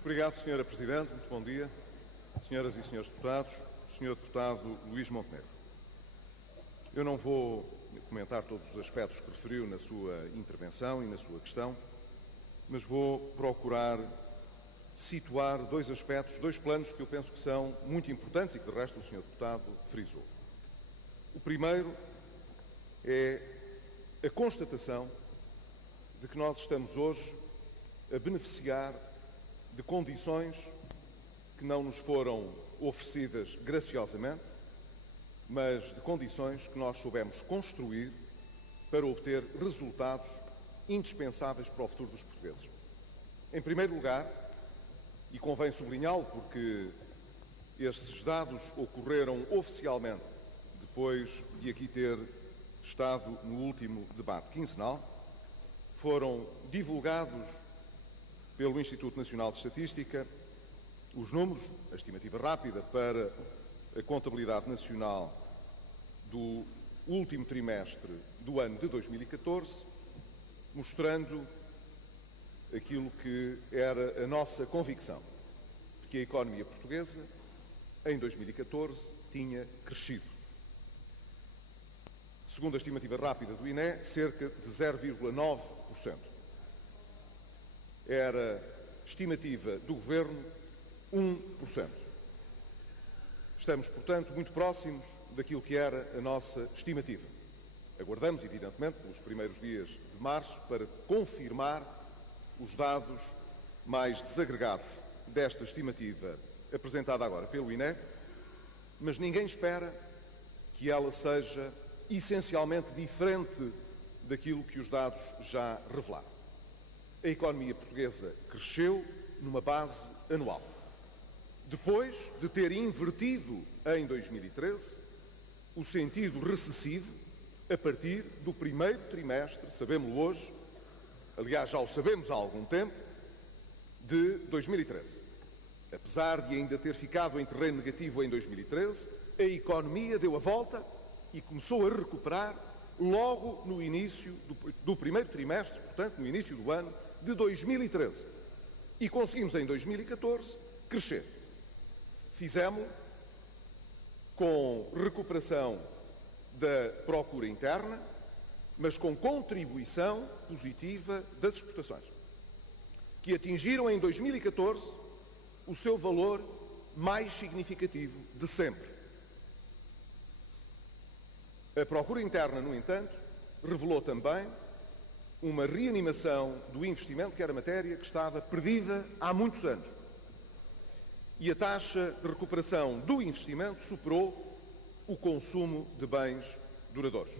Obrigado, Sra. Presidente. Muito bom dia. Senhoras e senhores deputados, Sr. Deputado Luís Montenegro. Eu não vou comentar todos os aspectos que referiu na sua intervenção e na sua questão, mas vou procurar situar dois aspectos, dois planos que eu penso que são muito importantes e que, de resto, o Sr. Deputado frisou. O primeiro é a constatação de que nós estamos hoje a beneficiar de condições que não nos foram oferecidas graciosamente, mas de condições que nós soubemos construir para obter resultados indispensáveis para o futuro dos portugueses. Em primeiro lugar, e convém sublinhá-lo porque estes dados ocorreram oficialmente depois de aqui ter estado no último debate quinzenal, foram divulgados pelo Instituto Nacional de Estatística os números, a estimativa rápida para a contabilidade nacional do último trimestre do ano de 2014, mostrando aquilo que era a nossa convicção, de que a economia portuguesa, em 2014, tinha crescido. Segundo a estimativa rápida do INE, cerca de 0,9%. Era estimativa do Governo 1%. Estamos, portanto, muito próximos daquilo que era a nossa estimativa. Aguardamos, evidentemente, pelos primeiros dias de março para confirmar os dados mais desagregados desta estimativa apresentada agora pelo INE, mas ninguém espera que ela seja essencialmente diferente daquilo que os dados já revelaram. A economia portuguesa cresceu numa base anual. Depois de ter invertido em 2013 o sentido recessivo a partir do primeiro trimestre, sabemos-lo hoje, aliás já o sabemos há algum tempo, de 2013. Apesar de ainda ter ficado em terreno negativo em 2013, a economia deu a volta e começou a recuperar logo no início do primeiro trimestre, portanto, no início do ano de 2013. E conseguimos, em 2014, crescer. Fizemos-lo com recuperação da procura interna, mas com contribuição positiva das exportações, que atingiram em 2014 o seu valor mais significativo de sempre. A procura interna, no entanto, revelou também uma reanimação do investimento, que era matéria que estava perdida há muitos anos. E a taxa de recuperação do investimento superou o consumo de bens duradouros.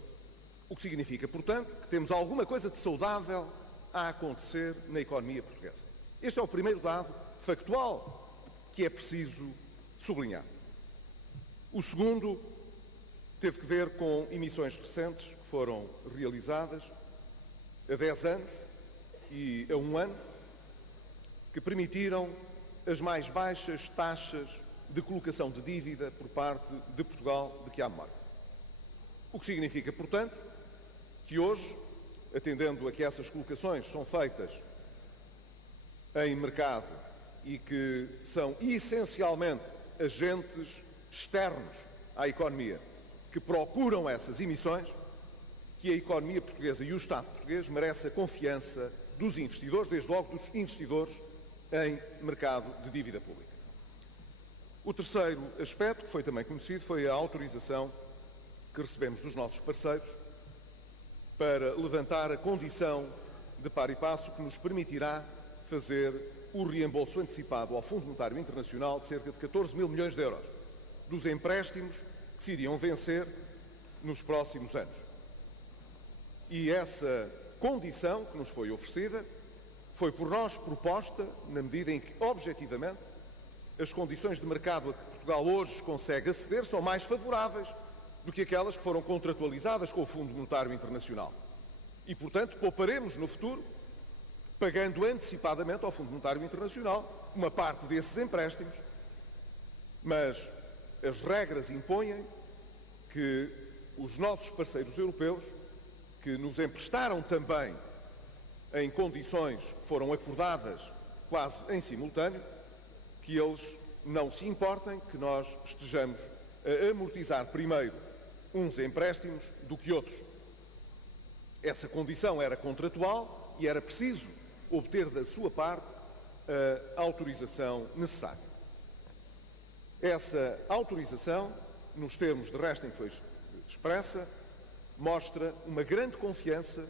O que significa, portanto, que temos alguma coisa de saudável a acontecer na economia portuguesa. Este é o primeiro dado factual que é preciso sublinhar. O segundo teve que ver com emissões recentes que foram realizadas há 10 anos e há um ano, que permitiram as mais baixas taxas de colocação de dívida por parte de Portugal de que há memória. O que significa, portanto, que hoje, atendendo a que essas colocações são feitas em mercado e que são essencialmente agentes externos à economia que procuram essas emissões, que a economia portuguesa e o Estado português merece a confiança dos investidores, desde logo dos investidores em mercado de dívida pública. O terceiro aspecto, que foi também conhecido, foi a autorização que recebemos dos nossos parceiros para levantar a condição de par e passo que nos permitirá fazer o reembolso antecipado ao Fundo Monetário Internacional de cerca de 14 mil milhões de euros dos empréstimos que se iriam vencer nos próximos anos. E essa condição que nos foi oferecida foi por nós proposta na medida em que, objetivamente, as condições de mercado a que Portugal hoje consegue aceder são mais favoráveis do que aquelas que foram contratualizadas com o Fundo Monetário Internacional. E, portanto, pouparemos no futuro, pagando antecipadamente ao Fundo Monetário Internacional uma parte desses empréstimos, mas as regras impõem que os nossos parceiros europeus, que nos emprestaram também em condições que foram acordadas quase em simultâneo, que eles não se importem que nós estejamos a amortizar primeiro uns empréstimos do que outros. Essa condição era contratual e era preciso obter da sua parte a autorização necessária. Essa autorização, nos termos de resto em que foi expressa, mostra uma grande confiança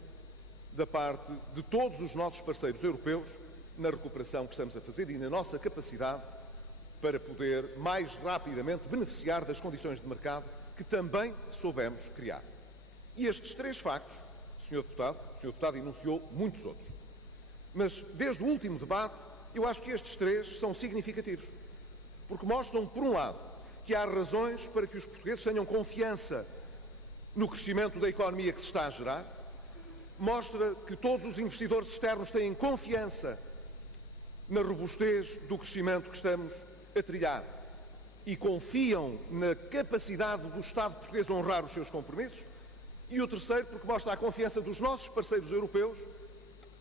da parte de todos os nossos parceiros europeus na recuperação que estamos a fazer e na nossa capacidade para poder mais rapidamente beneficiar das condições de mercado que também soubemos criar. E estes três factos, o Sr. Deputado enunciou muitos outros. Mas desde o último debate, eu acho que estes três são significativos, porque mostram, por um lado, que há razões para que os portugueses tenham confiança no crescimento da economia que se está a gerar, mostra que todos os investidores externos têm confiança na robustez do crescimento que estamos a trilhar e confiam na capacidade do Estado português honrar os seus compromissos. E o terceiro, porque mostra a confiança dos nossos parceiros europeus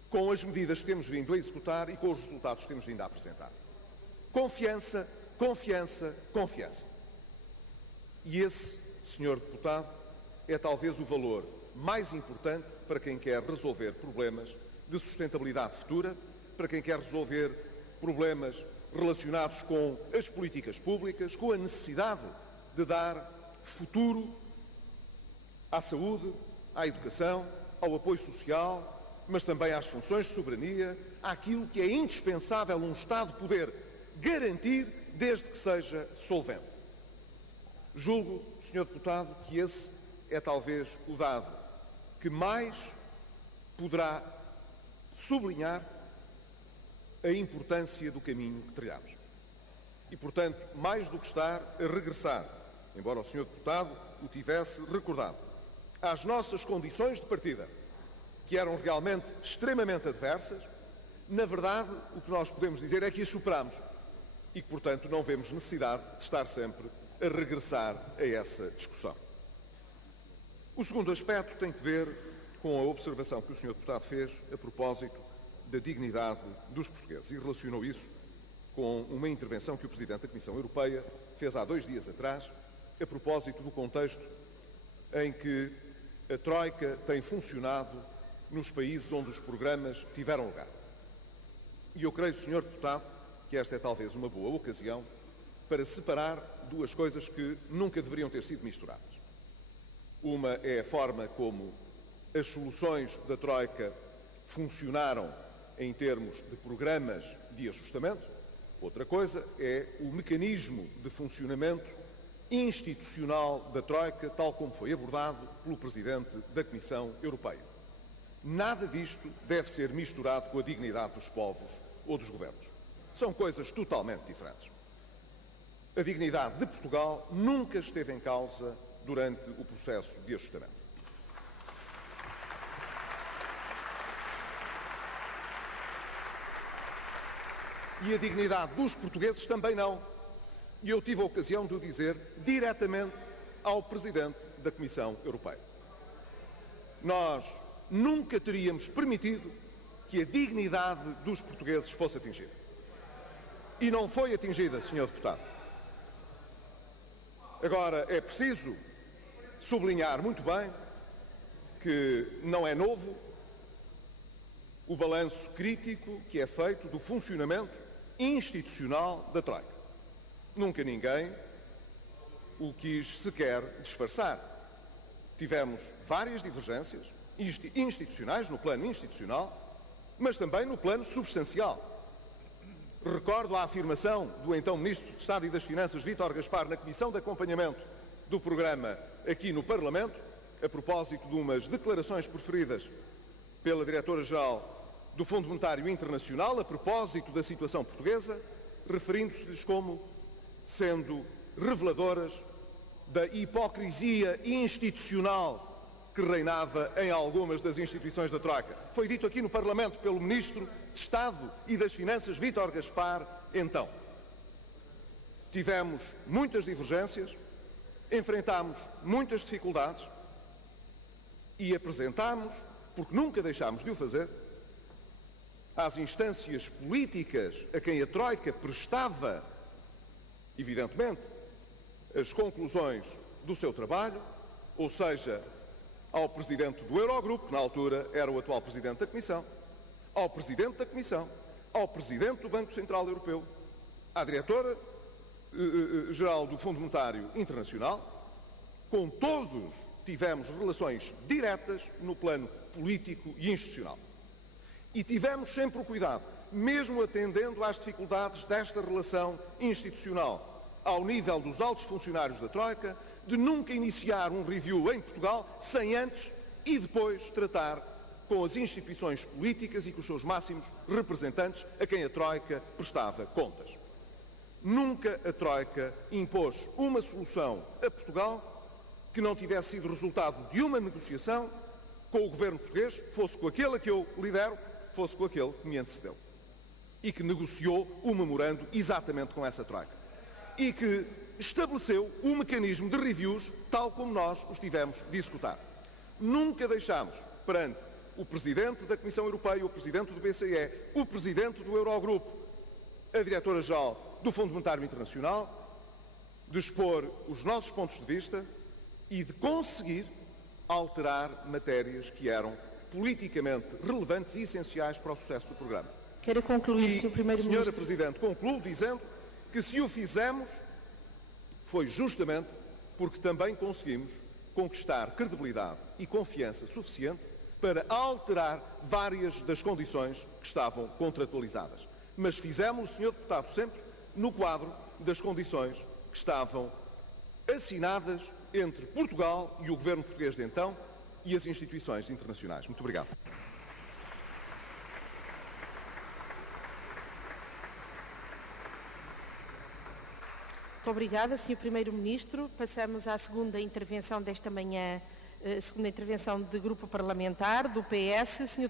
com as medidas que temos vindo a executar e com os resultados que temos vindo a apresentar. Confiança, confiança, confiança. E esse, Sr. Deputado, é talvez o valor mais importante para quem quer resolver problemas de sustentabilidade futura, para quem quer resolver problemas relacionados com as políticas públicas, com a necessidade de dar futuro à saúde, à educação, ao apoio social, mas também às funções de soberania, àquilo que é indispensável um Estado poder garantir desde que seja solvente. Julgo, Sr. Deputado, que esse é talvez o dado que mais poderá sublinhar a importância do caminho que trilhamos. E, portanto, mais do que estar a regressar, embora o Sr. Deputado o tivesse recordado, às nossas condições de partida, que eram realmente extremamente adversas, na verdade, o que nós podemos dizer é que as superamos e que, portanto, não vemos necessidade de estar sempre a regressar a essa discussão. O segundo aspecto tem que ver com a observação que o Sr. Deputado fez a propósito da dignidade dos portugueses e relacionou isso com uma intervenção que o Presidente da Comissão Europeia fez há 2 dias atrás, a propósito do contexto em que a Troika tem funcionado nos países onde os programas tiveram lugar. E eu creio, Sr. Deputado, que esta é talvez uma boa ocasião para separar duas coisas que nunca deveriam ter sido misturadas. Uma é a forma como as soluções da Troika funcionaram em termos de programas de ajustamento. Outra coisa é o mecanismo de funcionamento institucional da Troika, tal como foi abordado pelo Presidente da Comissão Europeia. Nada disto deve ser misturado com a dignidade dos povos ou dos governos. São coisas totalmente diferentes. A dignidade de Portugal nunca esteve em causa durante o processo de ajustamento. E a dignidade dos portugueses também não. E eu tive a ocasião de o dizer diretamente ao Presidente da Comissão Europeia. Nós nunca teríamos permitido que a dignidade dos portugueses fosse atingida. E não foi atingida, Sr. Deputado. Agora, é preciso sublinhar muito bem que não é novo o balanço crítico que é feito do funcionamento institucional da Troika. Nunca ninguém o quis sequer disfarçar. Tivemos várias divergências institucionais, no plano institucional, mas também no plano substancial. Recordo a afirmação do então Ministro de Estado e das Finanças, Vítor Gaspar, na Comissão de Acompanhamento do programa aqui no Parlamento, a propósito de umas declarações preferidas pela Diretora-Geral do Fundo Monetário Internacional, a propósito da situação portuguesa, referindo-se-lhes como sendo reveladoras da hipocrisia institucional que reinava em algumas das instituições da Troika. Foi dito aqui no Parlamento pelo Ministro de Estado e das Finanças, Vítor Gaspar, então. Tivemos muitas divergências, enfrentámos muitas dificuldades e apresentámos, porque nunca deixámos de o fazer, às instâncias políticas a quem a Troika prestava, evidentemente, as conclusões do seu trabalho, ou seja, ao Presidente do Eurogrupo, que na altura era o atual Presidente da Comissão, ao Presidente da Comissão, ao Presidente do Banco Central Europeu, à Diretora-Geral do Fundo Monetário Internacional. Com todos tivemos relações diretas no plano político e institucional. E tivemos sempre o cuidado, mesmo atendendo às dificuldades desta relação institucional, ao nível dos altos funcionários da Troika, de nunca iniciar um review em Portugal sem antes e depois tratar com as instituições políticas e com os seus máximos representantes a quem a Troika prestava contas. Nunca a Troika impôs uma solução a Portugal que não tivesse sido resultado de uma negociação com o governo português, fosse com aquele a que eu lidero, fosse com aquele que me antecedeu. E que negociou um memorando exatamente com essa Troika. E que estabeleceu um mecanismo de reviews tal como nós os tivemos de executar. Nunca deixámos perante o Presidente da Comissão Europeia, o Presidente do BCE, o Presidente do Eurogrupo, a Diretora-Geral do Fundo Monetário Internacional, de expor os nossos pontos de vista e de conseguir alterar matérias que eram politicamente relevantes e essenciais para o sucesso do programa. Quero concluir, Sr. Primeiro-Ministro. Senhora Presidente, concluo dizendo que se o fizemos foi justamente porque também conseguimos conquistar credibilidade e confiança suficiente para alterar várias das condições que estavam contratualizadas. Mas fizemos, Sr. Deputado, sempre no quadro das condições que estavam assinadas entre Portugal e o governo português de então e as instituições internacionais. Muito obrigado. Muito obrigada, Sr. Primeiro-Ministro. Passamos à segunda intervenção desta manhã, segunda intervenção de grupo parlamentar do PS. Sr.